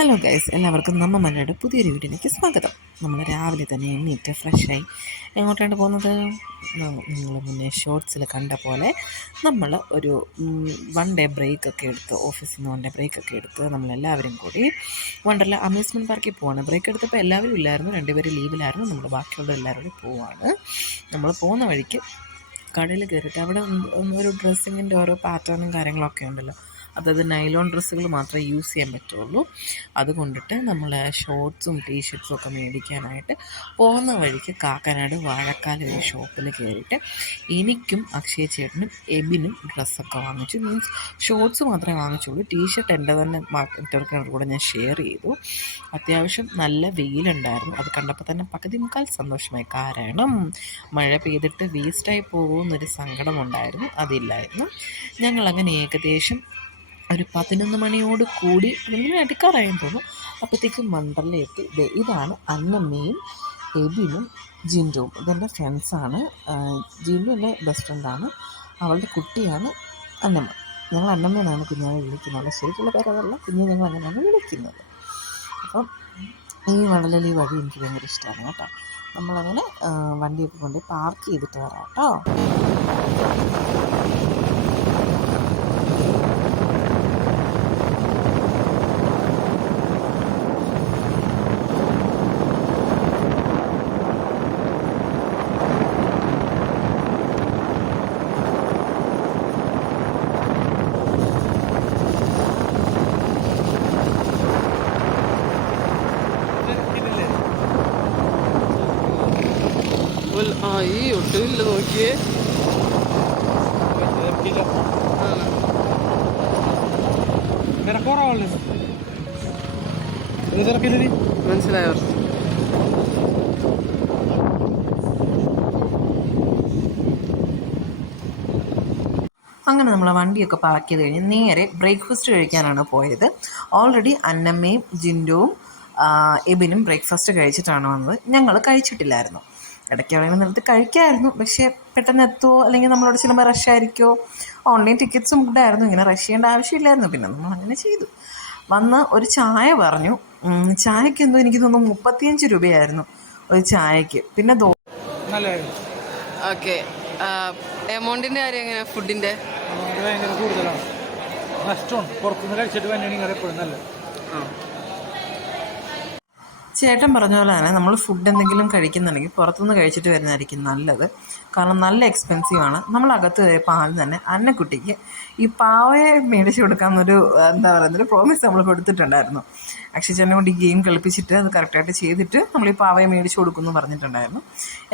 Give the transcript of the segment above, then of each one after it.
Hello guys, എല്ലാവർക്കും നമ്മ മലയുടെ പുതിയൊരു വീഡിയോയിലേക്ക് സ്വാഗതം. നമ്മൾ രാവിലെ തന്നെ എണ്ണീറ്റ് ഫ്രഷായി എങ്ങോട്ടാണ് പോകുന്നത്? നിങ്ങൾ മുന്നേ ഷോർട്സിൽ കണ്ട പോലെ നമ്മൾ ഒരു 1 ഡേ ബ്രേക്കൊക്കെ എടുത്ത്, ഓഫീസിൽ നിന്ന് 1 ഡേ ബ്രേക്കൊക്കെ എടുത്ത് നമ്മളെല്ലാവരും കൂടി വണ്ടർല അമ്യൂസ്മെൻറ്റ് പാർക്കിൽ പോവാണ്. ബ്രേക്ക് എടുത്തപ്പോൾ എല്ലാവരും ഇല്ലായിരുന്നു, 2 പേര് ലീവിലായിരുന്നു. നമ്മൾ ബാക്കിയുള്ള എല്ലാവരും കൂടി പോവാണ്. നമ്മൾ പോകുന്ന വഴിക്ക് കടയിൽ കയറിയിട്ട് അവിടെ ഒരു ഡ്രസ്സിങ്ങിൻ്റെ ഓരോ പാറ്റേണും കാര്യങ്ങളൊക്കെ ഉണ്ടല്ലോ, അതായത് നൈലോൺ ഡ്രസ്സുകൾ മാത്രമേ യൂസ് ചെയ്യാൻ പറ്റുള്ളൂ. അതുകൊണ്ടിട്ട് നമ്മൾ ഷോർട്ട്സും ടീഷർട്ട്സും ഒക്കെ മേടിക്കാനായിട്ട് പോകുന്ന വഴിക്ക് കാക്കനാട് വാഴക്കാല ഒരു ഷോപ്പിൽ കയറിയിട്ട് എനിക്കും അക്ഷയ ചേട്ടനും എബിനും ഡ്രസ്സൊക്കെ വാങ്ങിച്ചു. മീൻസ് ഷോർട്ട്സ് മാത്രമേ വാങ്ങിച്ചുള്ളൂ. ടീഷർട്ട് എൻ്റെ തന്നെ മറ്റവർക്കും കൂടെ ഞാൻ ഷെയർ ചെയ്തു. അത്യാവശ്യം നല്ല വെയിലുണ്ടായിരുന്നു. അത് കണ്ടപ്പോൾ തന്നെ പകുതി മുക്കാൽ സന്തോഷമായി. കാരണം മഴ പെയ്തിട്ട് വേസ്റ്റായി പോകുമെന്നൊരു സങ്കടമുണ്ടായിരുന്നു, അതില്ലായിരുന്നു. ഞങ്ങളങ്ങനെ ഏകദേശം ഒരു 11 മണിയോട് കൂടി അല്ലെങ്കിൽ അടുക്കാറായെന്ന് തോന്നുന്നു. അപ്പോഴത്തേക്കും വണ്ടർല എത്തി. ഇതാണ് അന്നമ്മയും എബിനും ജിൻഡുവും. ഇതെൻ്റെ ഫ്രണ്ട്സാണ്. ജിൻഡു എൻ്റെ ബെസ്റ്റ് ഫ്രണ്ടാണ്. അവളുടെ കുട്ടിയാണ് അന്നമ്മ. ഞങ്ങൾ അന്നമ്മയെന്നാണ് കുഞ്ഞാനെ വിളിക്കുന്നത്. ശരിക്കുള്ള പേരതല്ല, കുഞ്ഞ് ഞങ്ങൾ അങ്ങനെയാണ് വിളിക്കുന്നത്. അപ്പം ഈ വണ്ടർലയിൽ ഈ വഴി എനിക്ക് ഭയങ്കര ഇഷ്ടമാണ് കേട്ടോ. നമ്മളങ്ങനെ വണ്ടിയൊക്കെ കൊണ്ട് പാർക്ക് ചെയ്തിട്ട് വരാം കേട്ടോ. ഈ ഒട്ടുമില്ല നോക്കിയേ. മനസ്സിലായോ? അങ്ങനെ നമ്മൾ വണ്ടിയൊക്കെ പാർക്ക് ചെയ്ത് കഴിഞ്ഞ് നേരെ ബ്രേക്ക്ഫാസ്റ്റ് കഴിക്കാനാണ് പോയത്. ഓൾറെഡി അന്നമ്മയും ജിൻഡുവും എബിനും ബ്രേക്ക്ഫാസ്റ്റ് കഴിച്ചിട്ടാണ് വന്നത്. ഞങ്ങൾ കഴിച്ചിട്ടില്ലായിരുന്നു. ഇടയ്ക്ക് എവിടെയെങ്കിലും നിർത്തി കഴിക്കാമായിരുന്നു, പക്ഷേ പെട്ടെന്ന് എത്തുമോ അല്ലെങ്കിൽ നമ്മളോട് ചിലപ്പോൾ റഷായിരിക്കുമോ. ഓൺലൈൻ ടിക്കറ്റ്സും കൂടായിരുന്നു, ഇങ്ങനെ റഷ് ചെയ്യേണ്ട ആവശ്യമില്ലായിരുന്നു. പിന്നെ നമ്മളങ്ങനെ ചെയ്തു. വന്ന് ഒരു ചായ പറഞ്ഞു. ചായക്ക് എന്തോ എനിക്ക് തോന്നുന്നു 35 രൂപയായിരുന്നു ഒരു ചായക്ക്. പിന്നെ ഓക്കെ, എമൗണ്ടിൻ്റെ കാര്യം എങ്ങനെയാണ്? ഫുഡിൻ്റെ ഭയങ്കര കൂടുതലാണ്, നഷ്ടമാണ്. പുറത്തുനിന്ന് കഴിച്ചിട്ട് വേണമെങ്കിൽ എപ്പോഴും നല്ല. ചേട്ടൻ പറഞ്ഞ പോലെ തന്നെ നമ്മൾ ഫുഡ് എന്തെങ്കിലും കഴിക്കുന്നുണ്ടെങ്കിൽ പുറത്തുനിന്ന് കഴിച്ചിട്ട് വരുന്നതായിരിക്കും നല്ലത്. കാരണം നല്ല എക്സ്പെൻസീവാണ്. നമ്മളകത്ത് കയറിയപ്പോൾ ആദ്യം തന്നെ അന്നക്കുട്ടിക്ക് ഈ പാവയെ മേടിച്ച് കൊടുക്കാമെന്നൊരു പറയുന്നൊരു പ്രോമിസ് നമ്മൾ കൊടുത്തിട്ടുണ്ടായിരുന്നു. അക്ഷയച്ചേട്ടനെ കൊണ്ട് ഈ ഗെയിം കളിപ്പിച്ചിട്ട് അത് കറക്റ്റായിട്ട് ചെയ്തിട്ട് നമ്മൾ ഈ പാവയെ മേടിച്ച് കൊടുക്കുമെന്ന് പറഞ്ഞിട്ടുണ്ടായിരുന്നു.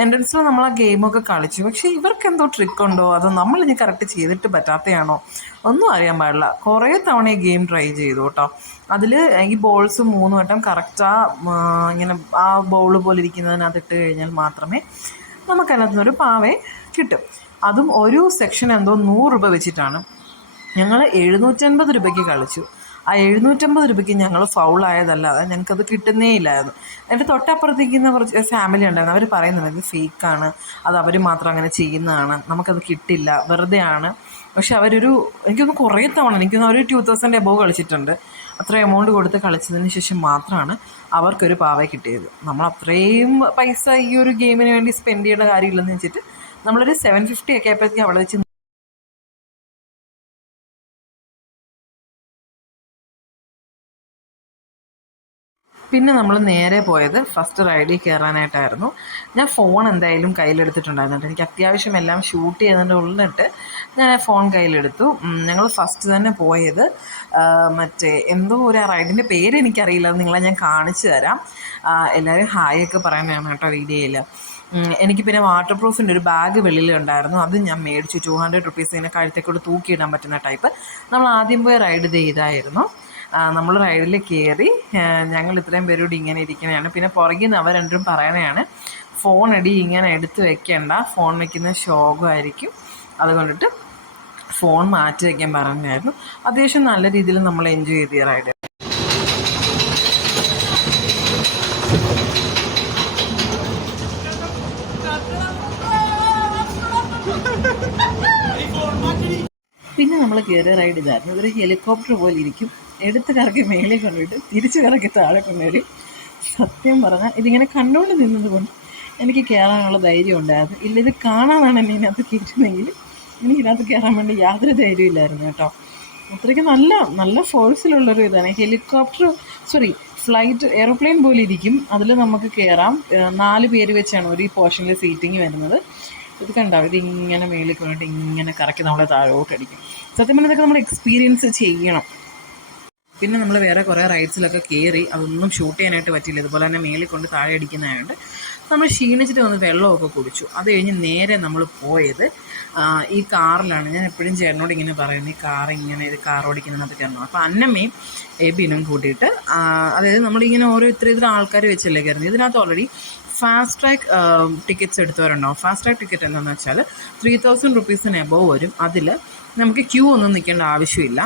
എൻട്രൻസിൽ നമ്മൾ ആ ഗെയിമൊക്കെ കളിച്ചു. പക്ഷേ ഇവർക്ക് എന്തോ ട്രിക്കുണ്ടോ അതോ നമ്മളിനി കറക്റ്റ് ചെയ്തിട്ട് പറ്റാത്തതാണോ ഒന്നും അറിയാൻ പാടില്ല. കുറേ തവണ ഈ ഗെയിം ട്രൈ ചെയ്തു കേട്ടോ. അതിൽ ഈ ബോൾസ് 3 വട്ടം ഇങ്ങനെ ആ ബൗള് പോലെ ഇരിക്കുന്നതിനകത്തിട്ട് കഴിഞ്ഞാൽ മാത്രമേ നമുക്കതിനകത്തുനിന്നൊരു പാവയെ കിട്ടും. അതും ഒരു സെക്ഷൻ എന്തോ 100 രൂപ വെച്ചിട്ടാണ്. ഞങ്ങൾ 750 രൂപയ്ക്ക് കളിച്ചു. ആ 750 രൂപയ്ക്ക് ഞങ്ങൾ ഫൗളായതല്ലാതെ ഞങ്ങൾക്കത് കിട്ടുന്നേ ഇല്ലായിരുന്നു. എൻ്റെ തൊട്ടപ്പുറത്തേക്കുന്ന കുറച്ച് ഫാമിലി ഉണ്ടായിരുന്നു. അവർ പറയുന്നുണ്ട് ഇത് ഫേക്കാണ്, അത് അവർ മാത്രം അങ്ങനെ ചെയ്യുന്നതാണ്, നമുക്കത് കിട്ടില്ല, വെറുതെ ആണ്. പക്ഷെ എനിക്കൊന്ന് കുറേ തവണ, എനിക്കൊന്ന് അവർ 2000 എബോവ് കളിച്ചിട്ടുണ്ട്. അത്ര എമൗണ്ട് കൊടുത്ത് കളിച്ചതിന് ശേഷം മാത്രമാണ് അവർക്കൊരു പാവയെ കിട്ടിയത്. നമ്മൾ അത്രയും പൈസ ഈ ഒരു ഗെയിമിന് വേണ്ടി സ്പെൻഡ് ചെയ്യേണ്ട കാര്യമില്ലെന്ന് വെച്ചിട്ട് നമ്മളൊരു 750 ഒക്കെ ആയപ്പോഴത്തേക്കും അവിടെ വെച്ച് പിന്നെ നമ്മൾ നേരെ പോയത് ഫസ്റ്റ് റൈഡിൽ കയറാനായിട്ടായിരുന്നു. ഞാൻ ഫോൺ എന്തായാലും കയ്യിലെടുത്തിട്ടുണ്ടായിരുന്നു. എനിക്ക് അത്യാവശ്യം എല്ലാം ഷൂട്ട് ചെയ്യുന്നതിൻ്റെ ഉള്ളിട്ട് ഞാൻ ഫോൺ കയ്യിലെടുത്തു. ഞങ്ങൾ ഫസ്റ്റ് തന്നെ പോയത് മറ്റേ എന്തോ ഒരു റൈഡിൻ്റെ പേര് എനിക്കറിയില്ല, അത് നിങ്ങളെ ഞാൻ കാണിച്ചു തരാം. എല്ലാവരും ഹായ് ഒക്കെ പറയാനാണ് കേട്ടോ വീഡിയോയിൽ. എനിക്ക് പിന്നെ വാട്ടർ പ്രൂഫിൻ്റെ ഒരു ബാഗ് വെളിയിലുണ്ടായിരുന്നു, അത് ഞാൻ മേടിച്ചു. 200 റുപ്പീസ് ഇങ്ങനെ കഴുത്തേക്കൂടെ തൂക്കിയിടാൻ പറ്റുന്ന ടൈപ്പ്. നമ്മൾ ആദ്യം പോയി റൈഡ് ചെയ്തായിരുന്നു. നമ്മൾ റൈഡിൽ കയറി. ഞങ്ങൾ ഇത്രയും പേരോട് ഇങ്ങനെ ഇരിക്കണതാണ്. പിന്നെ പുറകിൽ നിന്ന് അവർ രണ്ടും പറയണതാണ് ഫോൺ ഇങ്ങനെ എടുത്ത് വെക്കേണ്ട, ഫോൺ വയ്ക്കുന്ന ശോകമായിരിക്കും, അതുകൊണ്ടിട്ട് ഫോൺ മാറ്റി വയ്ക്കാൻ പറഞ്ഞായിരുന്നു. അത്യാവശ്യം നല്ല രീതിയിൽ നമ്മൾ എൻജോയ് ചെയ്ത് ഈ റൈഡ്. പിന്നെ നമ്മൾ കയറിയ റൈഡ് ഇതായിരുന്നു. ഇതൊരു ഹെലികോപ്റ്റർ പോലെ ഇരിക്കും. എടുത്ത് കറക്കി മേളിൽ കൊണ്ടുപോയിട്ട് തിരിച്ച് കറക്കി താഴെ കൊണ്ടുവരും. സത്യം പറഞ്ഞാൽ ഇതിങ്ങനെ കണ്ടുകൊണ്ട് നിന്നത് കൊണ്ട് എനിക്ക് കയറാനുള്ള ധൈര്യം ഉണ്ടായിരുന്നു. ഇല്ല, ഇത് കാണാനാണ് എന്നെ ഇതിനകത്ത് കയറ്റുന്നതെങ്കിൽ എനിക്കിതിനകത്ത് കയറാൻ വേണ്ടി യാതൊരു ധൈര്യം ഇല്ലായിരുന്നു കേട്ടോ. അത്രയ്ക്ക് നല്ല ഫോഴ്സിലുള്ളൊരു ഇതാണ്. ഫ്ലൈറ്റ് എയർപ്ലെയിൻ പോലെ ഇരിക്കും. അതിൽ നമുക്ക് കയറാം. 4 പേര് വെച്ചാണ് ഒരു പോർഷനിൽ സീറ്റിംഗ് വരുന്നത്. ഇത് കണ്ടോ, ഇതിങ്ങനെ മേളിൽ കൊണ്ടിട്ട് ഇങ്ങനെ കറക്കി നമ്മളെ താഴോട്ടടിക്കും. സത്യം പറഞ്ഞാൽ ഇതൊക്കെ നമ്മൾ എക്സ്പീരിയൻസ് ചെയ്യണം. പിന്നെ നമ്മൾ വേറെ കുറേ റൈഡ്സിലൊക്കെ കയറി, അതൊന്നും ഷൂട്ട് ചെയ്യാനായിട്ട് പറ്റില്ല. ഇതുപോലെ തന്നെ മേളിൽ കൊണ്ട് താഴെ അടിക്കുന്നതായതുകൊണ്ട് നമ്മൾ ക്ഷീണിച്ചിട്ട് വന്ന് വെള്ളമൊക്കെ കുടിച്ചു. അത് കഴിഞ്ഞ് നേരെ നമ്മൾ പോയത് ഈ കാറിലാണ്. ഞാൻ എപ്പോഴും ചേട്ടനോട് ഇങ്ങനെ പറയുന്നത്, ഇത് കാർ ഓടിക്കുന്നതിനകത്ത് കയറണം. അപ്പോൾ അന്നമ്മയും എബിനും കൂട്ടിയിട്ട്, അതായത് നമ്മളിങ്ങനെ ഓരോ ഇത്ര ആൾക്കാർ വെച്ചല്ലേ കയറുന്നത്. ഇതിനകത്ത് ഓൾറെഡി ഫാസ്റ്റ് ട്രാക്ക് ടിക്കറ്റ്സ് എടുത്തവരുണ്ടാവും. ഫാസ്റ്റ് ട്രാക്ക് ടിക്കറ്റ് എന്താണെന്ന് വെച്ചാൽ 3000 റുപ്പീസിന് എബോവ് വരും. അതിൽ നമുക്ക് ക്യൂ ഒന്നും നിൽക്കേണ്ട ആവശ്യമില്ല.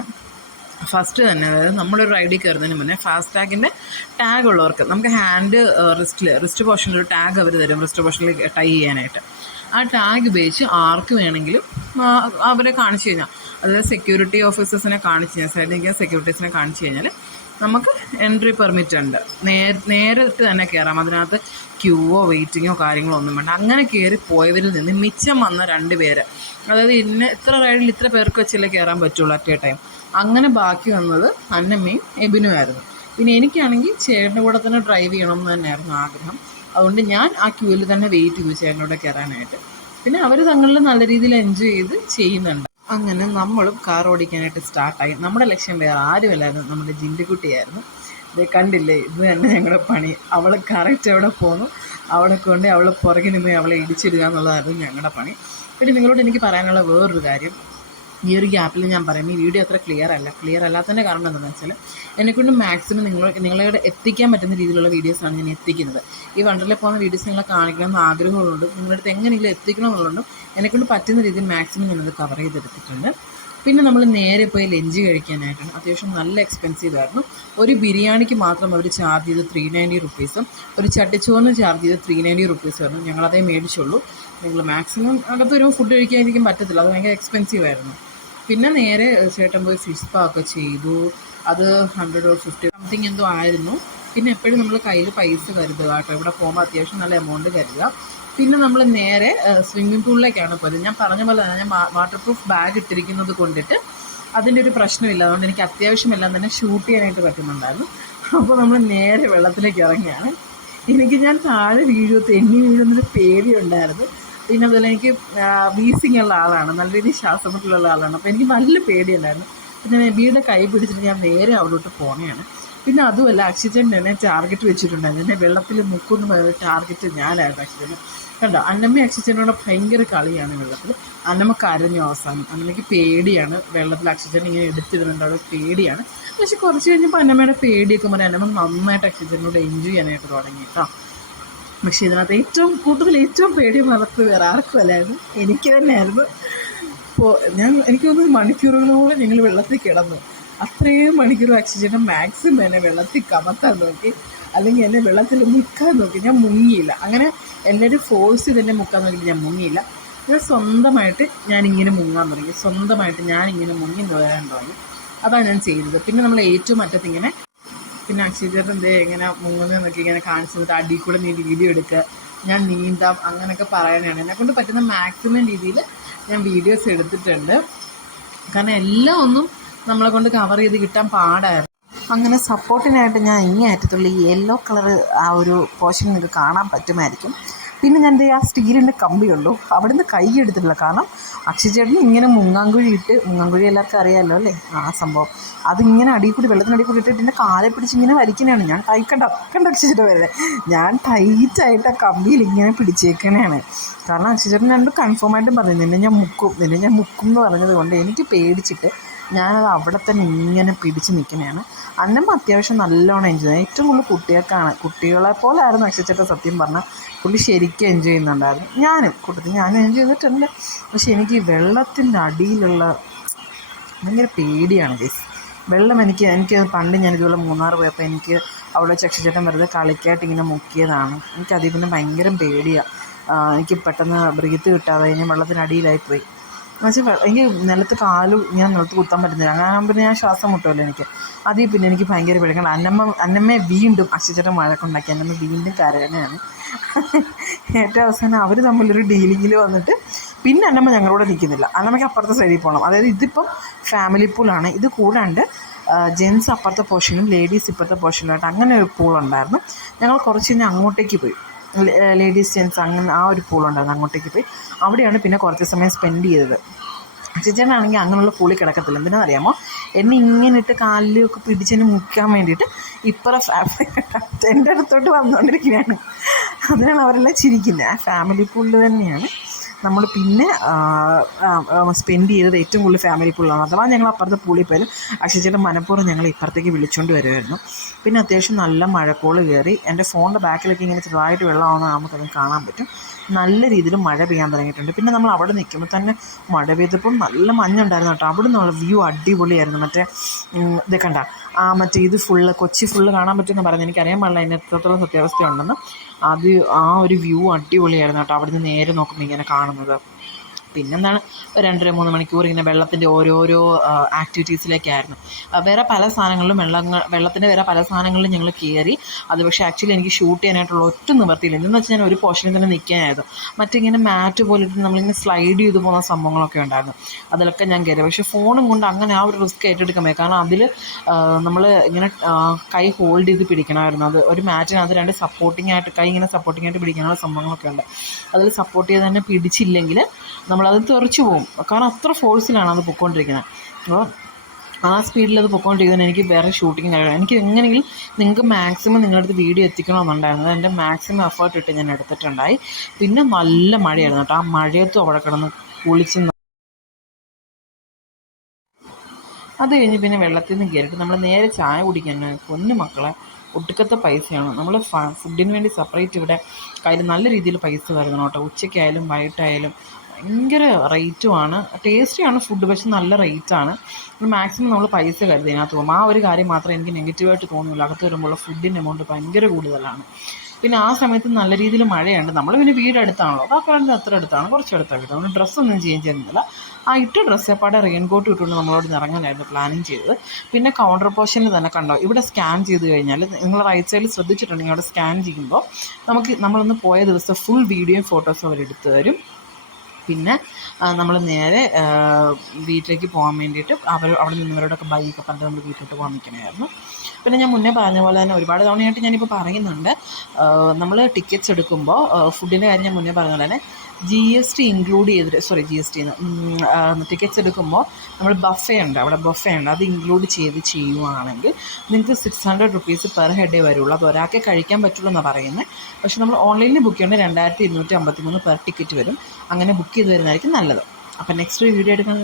ഫസ്റ്റ് തന്നെ, അതായത് നമ്മളൊരു റൈഡിൽ കയറുന്നതിന് മുന്നേ ഫാസ്റ്റാഗിൻ്റെ ടാഗ് ഉള്ളവർക്ക് നമുക്ക് ഹാൻഡ് റിസ്റ്റ് പോർഷനിൽ ഒരു ടാഗ് അവർ തരും, റിസ്റ്റ് പോർഷനിൽ ടൈ ചെയ്യാനായിട്ട്. ആ ടാഗ് ഉപയോഗിച്ച് ആർക്ക് വേണമെങ്കിലും അവരെ കാണിച്ചു കഴിഞ്ഞാൽ, അതായത് സെക്യൂരിറ്റി ഓഫീസേഴ്സിനെ കാണിച്ചു കഴിഞ്ഞാൽ, സൈഡിൽ നിൽക്കുന്ന സെക്യൂരിറ്റീസിനെ കാണിച്ചു കഴിഞ്ഞാൽ നമുക്ക് എൻട്രി പെർമിറ്റ് ഉണ്ട്. നേരിട്ട് തന്നെ കയറാം. അതിനകത്ത് ക്യൂവോ വെയിറ്റിങ്ങോ കാര്യങ്ങളോ ഒന്നും വേണ്ട. അങ്ങനെ കയറി പോയവരിൽ നിന്ന് മിച്ചം വന്ന 2 പേര്, അതായത് ഇത്ര റൈഡിൽ ഇത്ര പേർക്ക് വെച്ചല്ലേ കയറാൻ പറ്റുള്ളൂ അറ്റ് എ ടൈം. അങ്ങനെ ബാക്കി വന്നത് അന്നമ്മയും എബിനുമായിരുന്നു. പിന്നെ എനിക്കാണെങ്കിൽ ചേട്ടൻ്റെ കൂടെ തന്നെ ഡ്രൈവ് ചെയ്യണം എന്ന് തന്നെയായിരുന്നു ആഗ്രഹം. അതുകൊണ്ട് ഞാൻ ആ ക്യൂവിൽ തന്നെ വെയിറ്റ് ചെയ്തു ചേട്ടനോടെ കയറാനായിട്ട്. പിന്നെ അവർ തങ്ങളിൽ നല്ല രീതിയിൽ എൻജോയ് ചെയ്ത് ചെയ്യുന്നുണ്ട്. അങ്ങനെ നമ്മളും കാർ ഓടിക്കാനായിട്ട് സ്റ്റാർട്ടായി. നമ്മുടെ ലക്ഷ്യം വേറെ ആരുമല്ലായിരുന്നു, നമ്മുടെ ജിൻഡുക്കുട്ടിയായിരുന്നു. ഇത് കണ്ടില്ലേ, ഇത് തന്നെ ഞങ്ങളുടെ പണി. അവൾ കറക്റ്റ് എവിടെ പോന്നു അവിടെ കൊണ്ട് അവളെ പുറകിൽ നിന്ന് അവളെ ഇടിച്ചിടുക എന്നുള്ളതായിരുന്നു ഞങ്ങളുടെ പണി. പിന്നെ നിങ്ങളോട് എനിക്ക് പറയാനുള്ള വേറൊരു കാര്യം, ഈ ഒരു ഗ്യാപ്പിൽ ഞാൻ പറയും, ഈ വീഡിയോ അത്ര ക്ലിയർ അല്ലാത്തതിൻ്റെ കാരണം എന്താണെന്ന് വെച്ചാൽ എന്നെക്കൊണ്ട് മാക്സിമം നിങ്ങളോട് എത്തിക്കാൻ പറ്റുന്ന രീതിയിലുള്ള വീഡിയോസാണ് ഞാൻ എത്തിക്കുന്നത്. ഈ വണ്ടറിൽ പോകുന്ന വീഡിയോസ് നിങ്ങളെ കാണിക്കണമെന്ന് ആഗ്രഹമുള്ളതുകൊണ്ടും നിങ്ങളുടെ അടുത്ത് എങ്ങനെയെങ്കിലും എത്തിക്കണമെന്നുള്ളതുകൊണ്ടും എന്നെക്കൊണ്ട് പറ്റുന്ന രീതിയിൽ മാക്സിമം ഞാനത് കവർ ചെയ്തെടുത്തിട്ടുണ്ട്. പിന്നെ നമ്മൾ നേരെ പോയി ലഞ്ച് കഴിക്കാനായിട്ടാണ്. അത്യാവശ്യം നല്ല എക്സ്പെൻസീവ് ആയിരുന്നു. ഒരു ബിരിയാണിക്ക് മാത്രം അവർ ചാർജ് ചെയ്ത് 390 റുപ്പീസും ഒരു ചട്ടിച്ചോറിന് ചാർജ് ചെയ്ത് 390 റുപ്പീസുമായിരുന്നു. ഞങ്ങളതേ മേടിച്ചുള്ളൂ. നിങ്ങൾ മാക്സിമം അകത്തൊരു ഫുഡ് കഴിക്കാതിരിക്കാൻ പറ്റത്തില്ല, അത് ഭയങ്കര എക്സ്പെൻസീവ് ആയിരുന്നു. പിന്നെ നേരെ ചേട്ടൻ പോയി ഫിഷ് സ്പാ ഒക്കെ ചെയ്തു. അത് 100 or 50 സംതിങ് എന്തോ ആയിരുന്നു. പിന്നെ എപ്പോഴും നമ്മൾ കയ്യിൽ പൈസ കരുതുക കേട്ടോ, ഇവിടെ പോകുമ്പോൾ അത്യാവശ്യം നല്ല എമൗണ്ട് കരുതുക. പിന്നെ നമ്മൾ നേരെ സ്വിമ്മിംഗ് പൂളിലേക്കാണ് പോയത്. ഞാൻ പറഞ്ഞ പോലെ തന്നെ ഞാൻ വാട്ടർ പ്രൂഫ് ബാഗ് ഇട്ടിരിക്കുന്നത് കൊണ്ടിട്ട് അതിൻ്റെ ഒരു പ്രശ്നമില്ല. അതുകൊണ്ട് എനിക്ക് അത്യാവശ്യം എല്ലാം തന്നെ ഷൂട്ട് ചെയ്യാനായിട്ട് പറ്റുന്നുണ്ടായിരുന്നു. അപ്പോൾ നമ്മൾ നേരെ വെള്ളത്തിലേക്ക് ഇറങ്ങിയാണ്. ഞാൻ താഴെ തെന്നി വീഴുന്നൊരു പേടിയുണ്ടായിരുന്നു. പിന്നെ അതുപോലെ എനിക്ക് വീസിങ് ഉള്ള ആളാണ്, നല്ല രീതിയിൽ ശ്വാസമുട്ടലുള്ള ആളാണ്. അപ്പോൾ എനിക്ക് നല്ല പേടിയുണ്ടായിരുന്നു. പിന്നെ നബിയുടെ കൈ പിടിച്ചിട്ട് ഞാൻ നേരെ അവിടോട്ട് പോവുകയാണ്. പിന്നെ അതുമല്ല, അക്ഷിച്ചൻ എന്നെ ടാർഗറ്റ് വെച്ചിട്ടുണ്ടായിരുന്നു. എന്നെ വെള്ളത്തിൽ മുക്കുന്ന ടാർഗറ്റ് ഞാനായിരുന്നു. അക്ഷിച്ചന് കണ്ടോ, അന്നമ്മ അക്ഷിച്ചനോട് ഭയങ്കര കളിയാണ് വെള്ളത്തിൽ. അന്നമ്മ കരഞ്ഞു അവസാനം. അന്നമ്മയ്ക്ക് പേടിയാണ് വെള്ളത്തിൽ അക്ഷിച്ചൻ ഇങ്ങനെ എടുത്തിടുന്നുണ്ട്, അവിടെ പേടിയാണ്. പക്ഷെ കുറച്ച് കഴിഞ്ഞപ്പോൾ അന്നമ്മയുടെ പേടിയൊക്കെ മാറി അന്നമ്മ നന്നായിട്ട് അക്ഷിച്ചനോട് എൻജോയ് ചെയ്യാനായിട്ട് തുടങ്ങി കേട്ടോ. പക്ഷേ ഇതിനകത്ത് ഏറ്റവും പേടി വളർത്ത് വേറെ ആർക്കും അല്ലായിരുന്നു, എനിക്ക് തന്നെയായിരുന്നു. എനിക്ക് തോന്നുന്നു മണിക്കൂറുകളോളം ഞങ്ങൾ വെള്ളത്തിൽ കിടന്നു. അത്രയും മണിക്കൂർ അക്ഷിച്ചേട്ടൻ മാക്സിമം എന്നെ വെള്ളത്തിൽ കമത്താൻ നോക്കി, അല്ലെങ്കിൽ എന്നെ വെള്ളത്തിൽ മുക്കാൻ നോക്കി. ഞാൻ മുങ്ങിയില്ല. അങ്ങനെ എല്ലാവരും ഫോഴ്സ് ചെയ്ത് എന്നെ മുക്കാൻ നോക്കിയിട്ട് ഞാൻ മുങ്ങിയില്ല. ഞാൻ സ്വന്തമായിട്ട് ഞാനിങ്ങനെ മുങ്ങാൻ തുടങ്ങി. ഞാനിങ്ങനെ മുങ്ങി വരാൻ തുടങ്ങി. അതാണ് ഞാൻ ചെയ്തത്. പിന്നെ നമ്മൾ ഏറ്റവും അറ്റത്തിങ്ങനെ, പിന്നെ അക്ഷിച്ചേട്ടൻ എങ്ങനെ മുങ്ങുന്നതെന്നൊക്കെ ഇങ്ങനെ കാണിച്ചു തന്നിട്ട് അടിയിൽ കൂടെ നീ വീഡിയോ എടുക്കുക, ഞാൻ നീന്താം അങ്ങനെയൊക്കെ പറയാനാണ്. എന്നെക്കൊണ്ട് പറ്റുന്ന മാക്സിമം രീതിയിൽ ഞാൻ വീഡിയോസ് എടുത്തിട്ടുണ്ട്. കാരണം എല്ലാം ഒന്നും നമ്മളെ കൊണ്ട് കവർ ചെയ്ത് കിട്ടാൻ പാടായിരുന്നു. അങ്ങനെ സപ്പോർട്ടിനായിട്ട് ഞാൻ അറ്റത്തുള്ള ഈ യെല്ലോ കളർ ആ ഒരു പോർഷൻ നിങ്ങൾക്ക് കാണാൻ പറ്റുമായിരിക്കും. പിന്നെ ഞാൻ ആ സ്റ്റീലിൻ്റെ കമ്പിയുള്ളൂ, അവിടെ നിന്ന് കൈ എടുത്തിട്ടില്ല. കാരണം അക്ഷിച്ചേട്ടന് ഇങ്ങനെ മുങ്ങാങ്കുഴി എല്ലാവർക്കും അറിയാമല്ലോ അല്ലേ ആ സംഭവം. അതിങ്ങനെ വെള്ളത്തിനടിയിൽ കൂടി ഇട്ടിട്ട് എൻ്റെ കാലെ പിടിച്ച് ഇങ്ങനെ വലിക്കുന്നതാണ്. ഞാൻ കണ്ട അക്ഷിച്ചേട്ടൻ വരെ ഞാൻ ടൈറ്റായിട്ട് ആ കമ്പിയിൽ ഇങ്ങനെ പിടിച്ചേക്കണതാണ്. കാരണം അക്ഷിച്ചേട്ടൻ രണ്ട് കൺഫേമായിട്ടും പറഞ്ഞു, നിന്നെ ഞാൻ മുക്കും എന്ന് പറഞ്ഞത് കൊണ്ട് എനിക്ക് പേടിച്ചിട്ട് ഞാനത് അവിടെ തന്നെ ഇങ്ങനെ പിടിച്ച് നിൽക്കുന്നതാണ്. അന്നമ്മ അത്യാവശ്യം നല്ലോണം എൻജോയ് ചെയ്തു. ഏറ്റവും കൂടുതൽ കുട്ടികളെ പോലെ ആയിരുന്നു അക്ഷിച്ചേട്ടൻ. സത്യം പറഞ്ഞാൽ പുള്ളി ശരിക്കും എൻജോയ് ചെയ്യുന്നുണ്ടായിരുന്നു. ഞാനും എൻജോയ് ചെയ്തിട്ടുണ്ട്. പക്ഷെ എനിക്ക് ഈ വെള്ളത്തിൻ്റെ അടിയിലുള്ള ഭയങ്കര പേടിയാണ് ഗൈസ്. വെള്ളം എനിക്ക് പണ്ട് ഞാനിതുപോലെ മൂന്നാർ പോയപ്പോൾ എനിക്ക് അവിടെ അക്ഷിച്ചേട്ടൻ വെറുതെ കളിക്കായിട്ട് ഇങ്ങനെ മുക്കിയതാണ്. എനിക്കതിൽ പിന്നെ ഭയങ്കര പേടിയാണ്. എനിക്ക് പെട്ടെന്ന് ബ്രീത്ത് കിട്ടാതെ ഞാൻ വെള്ളത്തിനടിയിലായിപ്പോയി. എന്നുവെച്ചാൽ എനിക്ക് നിലത്ത് ഞാൻ നിലത്ത് കുത്താൻ പറ്റുന്നില്ല. അങ്ങനെ ആകുമ്പോൾ ഞാൻ ശ്വാസം മുട്ടുമല്ലോ എനിക്ക്. അതിൽ പിന്നെ എനിക്ക് ഭയങ്കര പേടിക്കണം. അന്നമ്മയെ വീണ്ടും അശ്വചേട്ടൻ വഴക്കുണ്ടാക്കി. അന്നമ്മ വീണ്ടും കരയണയാണ്. ഏറ്റവും അവസാനം അവർ തമ്മിലൊരു ഡീലിങ്ങിൽ വന്നിട്ട് പിന്നെ അന്നമ്മ ഞങ്ങളോട് നിൽക്കുന്നില്ല. അന്നമ്മയ്ക്ക് അപ്പുറത്തെ സൈഡിൽ പോകണം. അതായത് ഇതിപ്പം ഫാമിലി പൂളാണ്. ഇത് കൂടാണ്ട് ജെൻസ് അപ്പുറത്തെ പോർഷനും ലേഡീസ് ഇപ്പുറത്തെ പോർഷനിലായിട്ട് അങ്ങനെ ഒരു പൂളുണ്ടായിരുന്നു. ഞങ്ങൾ കുറച്ച് കഴിഞ്ഞ് അങ്ങോട്ടേക്ക് പോയി. ലേഡീസ് ജെൻസ് അങ്ങനെ ആ ഒരു പൂളുണ്ടായിരുന്നു. അങ്ങോട്ടേക്ക് പോയി അവിടെയാണ് പിന്നെ കുറച്ച് സമയം സ്പെൻഡ് ചെയ്തത്. ചേച്ചനാണെങ്കിൽ അങ്ങനെയുള്ള പൂളിൽ കിടക്കത്തില്ല. എന്തിനാണെന്നറിയാമോ? എന്നെ ഇങ്ങനെ ഇട്ട് കാലിലൊക്കെ പിടിച്ചെന്നെ മുക്കാൻ വേണ്ടിയിട്ട് ഇപ്പുറം എൻ്റെ അടുത്തോട്ട് വന്നുകൊണ്ടിരിക്കുകയാണ്. അതിനാണ് അവരെല്ലാം ചിരിക്കുന്നത്. ആ ഫാമിലി പൂളിൽ തന്നെയാണ് നമ്മൾ പിന്നെ സ്പെൻഡ് ചെയ്തത്. ഏറ്റവും കൂടുതൽ ഫാമിലി പൂളിലാണ്. അഥവാ ഞങ്ങൾ അപ്പുറത്തെ പൂളിൽ പോയാലും അക്ഷയച്ചേട്ടൻ മനഃപൂർവ്വം ഞങ്ങൾ ഇപ്പുറത്തേക്ക് വിളിച്ചുകൊണ്ട് വരുമായിരുന്നു. പിന്നെ അത്യാവശ്യം നല്ല മഴക്കോള് കയറി. എൻ്റെ ഫോണിൻ്റെ ബാക്കിലൊക്കെ ഇങ്ങനെ ചെറുതായിട്ട് വെള്ളമാവുന്ന നമുക്കത് കാണാൻ പറ്റും. നല്ല രീതിയിൽ മഴ പെയ്യാൻ തുടങ്ങിയിട്ടുണ്ട്. പിന്നെ നമ്മൾ അവിടെ നിൽക്കുമ്പോൾ തന്നെ മഴ പെയ്തപ്പം നല്ല മഞ്ഞുണ്ടായിരുന്നു കേട്ടോ. അവിടെ നിന്നുള്ള വ്യൂ അടിപൊളിയായിരുന്നു. മറ്റേ ഇത് കണ്ട മറ്റേ ഇത് കൊച്ചി ഫുള്ള് കാണാൻ പറ്റുമെന്ന് പറയുന്നത് എനിക്കറിയാൻ പാടില്ല അതിന് എത്രത്തോളം സത്യാവസ്ഥയുണ്ടെന്ന്. അത് ആ ഒരു വ്യൂ അടിപൊളിയായിരുന്നു കേട്ടോ. അവിടെ നിന്ന് നേരെ നോക്കുമ്പോൾ ഇങ്ങനെ കാണുന്നത്. പിന്നെന്താണ് 2-3 മണിക്കൂർ ഇങ്ങനെ വെള്ളത്തിൻ്റെ ഓരോരോ ആക്ടിവിറ്റീസിലേക്കായിരുന്നു. വേറെ പല സാധനങ്ങളിലും വെള്ളത്തിൻ്റെ വേറെ പല സാധനങ്ങളിലും ഞങ്ങൾ കയറി. അത് പക്ഷേ ആക്ച്വലി എനിക്ക് ഷൂട്ട് ചെയ്യാനായിട്ടുള്ള ഒറ്റ നിവർത്തിയില്ല. എന്തെന്ന് വെച്ചാൽ ഞാൻ ഒരു പോർഷനിൽ തന്നെ നിൽക്കാനായിരുന്നു. മറ്റിങ്ങനെ മാറ്റ് പോലിട്ട് നമ്മളിങ്ങനെ സ്ലൈഡ് ചെയ്ത് പോകുന്ന സംഭവങ്ങളൊക്കെ ഉണ്ടായിരുന്നു. അതിലൊക്കെ ഞാൻ കയറി. പക്ഷേ ഫോണും കൊണ്ട് അങ്ങനെ ആ ഒരു റിസ്ക് ഏറ്റെടുക്കാൻ പറ്റും. കാരണം അതിൽ നമ്മൾ ഇങ്ങനെ കൈ ഹോൾഡ് ചെയ്ത് പിടിക്കണമായിരുന്നു. അത് ഒരു മാറ്റിനകത്ത് 2 സപ്പോർട്ടിംഗ് ആയിട്ട് കൈ ഇങ്ങനെ സപ്പോർട്ടിംഗ് ആയിട്ട് പിടിക്കാനുള്ള സംഭവങ്ങളൊക്കെ ഉണ്ട്. അതിൽ സപ്പോർട്ട് ചെയ്ത് തന്നെ പിടിച്ചില്ലെങ്കിൽ നമ്മളത് തെറിച്ച് പോകും. കാരണം അത്ര ഫോഴ്സിലാണ് അത് പൊയ്ക്കൊണ്ടിരിക്കുന്നത്. അപ്പോൾ ആ സ്പീഡിൽ അത് പൊയ്ക്കൊണ്ടിരിക്കുന്നതിന് എനിക്ക് വേറെ ഷൂട്ടിങ് കഴിയണം. എനിക്ക് എങ്ങനെയെങ്കിലും നിങ്ങൾക്ക് മാക്സിമം നിങ്ങളുടെ അടുത്ത് വീഡിയോ എത്തിക്കണമെന്നുണ്ടായിരുന്നു. എൻ്റെ മാക്സിമം എഫേർട്ട് ഇട്ട് ഞാൻ എടുത്തിട്ടുണ്ടായി. പിന്നെ നല്ല മഴയായിരുന്നു കേട്ടോ. ആ മഴയത്തും അവിടെ കിടന്ന് കുളിച്ച് അത് കഴിഞ്ഞ് പിന്നെ വെള്ളത്തിൽ നിന്ന് കയറിയിട്ട് നമ്മൾ നേരെ ചായ കുടിക്കാൻ. പൊന്നു മക്കളെ, ഒടുക്കത്തെ പൈസയാണ്. നമ്മൾ ഫുഡിന് വേണ്ടി സെപ്പറേറ്റ് ഇവിടെ കയ്യിൽ നല്ല രീതിയിൽ പൈസ വരുന്നു കേട്ടോ. ഉച്ചയ്ക്കായാലും വൈകിട്ടായാലും ഭയങ്കര റേറ്റുമാണ്. ടേസ്റ്റിയാണ് ഫുഡ്, പക്ഷെ നല്ല റേറ്റാണ്. മാക്സിമം നമ്മൾ പൈസ കരുതി ഇതിനകത്ത് പോകും. ആ ഒരു കാര്യം മാത്രമേ എനിക്ക് നെഗറ്റീവായിട്ട് തോന്നുന്നില്ല. അകത്ത് വരുമ്പോൾ ഫുഡിൻ്റെ എമൗണ്ട് ഭയങ്കര കൂടുതലാണ്. പിന്നെ ആ സമയത്ത് നല്ല രീതിയിൽ മഴയുണ്ട്. നമ്മൾ പിന്നെ വീടടുത്താണല്ലോ, കാക്കാടിൻ്റെ അത്ര അടുത്താണ്, കുറച്ചടുത്താണ് വീട്. നമ്മൾ ഡ്രസ്സൊന്നും ചേഞ്ച് ചെയ്യുന്നില്ല. ആ ഇട്ട ഡ്രസ്സ് പാടെ റെയിൻകോട്ട് ഇട്ടുകൊണ്ട് നമ്മളോട് ഇറങ്ങാനായിരുന്നു പ്ലാനിങ് ചെയ്തത്. പിന്നെ കൗണ്ടർ പോർഷനിൽ തന്നെ കണ്ടോ, ഇവിടെ സ്കാൻ ചെയ്ത് കഴിഞ്ഞാൽ നിങ്ങൾ റൈറ്റ് സൈഡിൽ ശ്രദ്ധിച്ചിട്ടുണ്ടെങ്കിൽ അവിടെ സ്കാൻ ചെയ്യുമ്പോൾ നമ്മളൊന്ന് പോയ ദിവസം ഫുൾ വീഡിയോയും ഫോട്ടോസും അവരെടുത്ത് തരും. പിന്നെ നമ്മൾ നേരെ വീട്ടിലേക്ക് പോകാൻ വേണ്ടിയിട്ട് അവിടെ നിന്നവരോടൊക്കെ ബൈക്കൊക്കെ പറഞ്ഞിട്ട് നമ്മൾ വീട്ടിലോട്ട് പോകാൻ നിൽക്കണമായിരുന്നു. പിന്നെ ഞാൻ മുന്നേ പറഞ്ഞ പോലെ തന്നെ ഒരുപാട് തവണയായിട്ട് ഞാനിപ്പോൾ പറയുന്നുണ്ട്, നമ്മൾ ടിക്കറ്റ്സ് എടുക്കുമ്പോൾ ഫുഡിൻ്റെ കാര്യം ഞാൻ മുന്നേ പറഞ്ഞ പോലെ തന്നെ GST ഇൻക്ലൂഡ് ചെയ്തിട്ട് ടിക്കറ്റ്സ് എടുക്കുമ്പോൾ നമ്മൾ ബഫേ ഉണ്ട്, അവിടെ ബഫേ ഉണ്ട്, അത് ഇൻക്ലൂഡ് ചെയ്യുവാണെങ്കിൽ നിങ്ങൾക്ക് 600 റുപ്പീസ് പെർ ഹെഡേ വരുള്ളൂ. അത് ഒരാൾക്കേ കഴിക്കാൻ പറ്റുള്ളൂ എന്നാണ് പറയുന്നത്. പക്ഷേ നമ്മൾ ഓൺലൈനിൽ ബുക്ക് ചെയ്യണമെങ്കിൽ 2253 പെർ ടിക്കറ്റ് വരും. അങ്ങനെ ബുക്ക് ചെയ്ത് വരുന്നതായിരിക്കും നല്ലത്. അപ്പം നെക്സ്റ്റ് വീഡിയോ എടുക്കാൻ